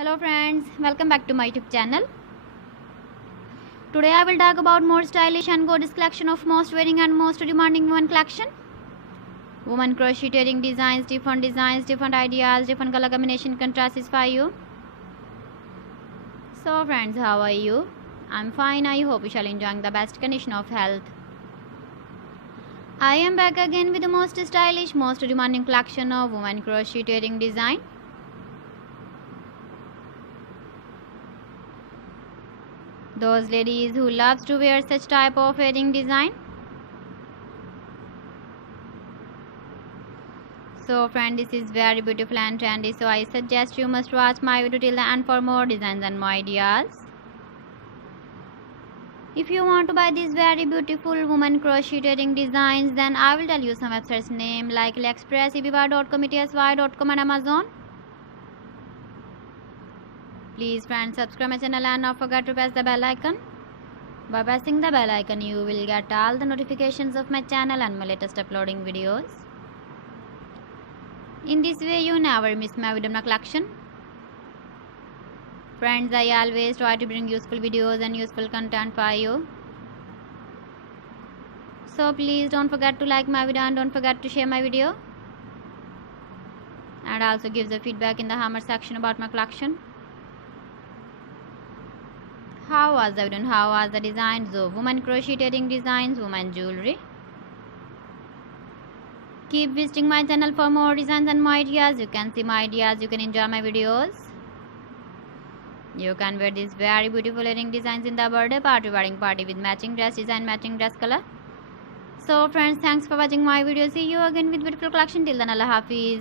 Hello friends, welcome back to my YouTube channel. Today I will talk about more stylish and gorgeous collection of most wearing and most demanding women collection. Women crocheting designs, different ideas, different color combination contrasts for you. So friends, how are you? I'm fine. I hope you shall enjoying the best condition of health. I am back again with the most stylish, most demanding collection of women crocheting design. Those ladies who loves to wear such type of wedding design. So friend, this is very beautiful and trendy, so I suggest you must watch my video till the end for more designs and more ideas. If you want to buy these very beautiful woman crocheting designs, then I will tell you some websites name like AliExpress, eBay.com, etsy.com and Amazon. Please friends, subscribe my channel and not forget to press the bell icon. By pressing the bell icon, you will get all the notifications of my channel and my latest uploading videos. In this way, you never miss my video collection. Friends, I always try to bring useful videos and useful content for you. So please don't forget to like my video and don't forget to share my video. And also give the feedback in the comment section about my collection. How was the video and how was the designs of women crocheting designs, women jewelry? Keep visiting my channel for more designs and more ideas. You can see my ideas, you can enjoy my videos. You can wear these very beautiful earring designs in the birthday party, wedding party with matching dress design, matching dress color. So friends, thanks for watching my video. See you again with beautiful collection. Till then, Allah Hafiz.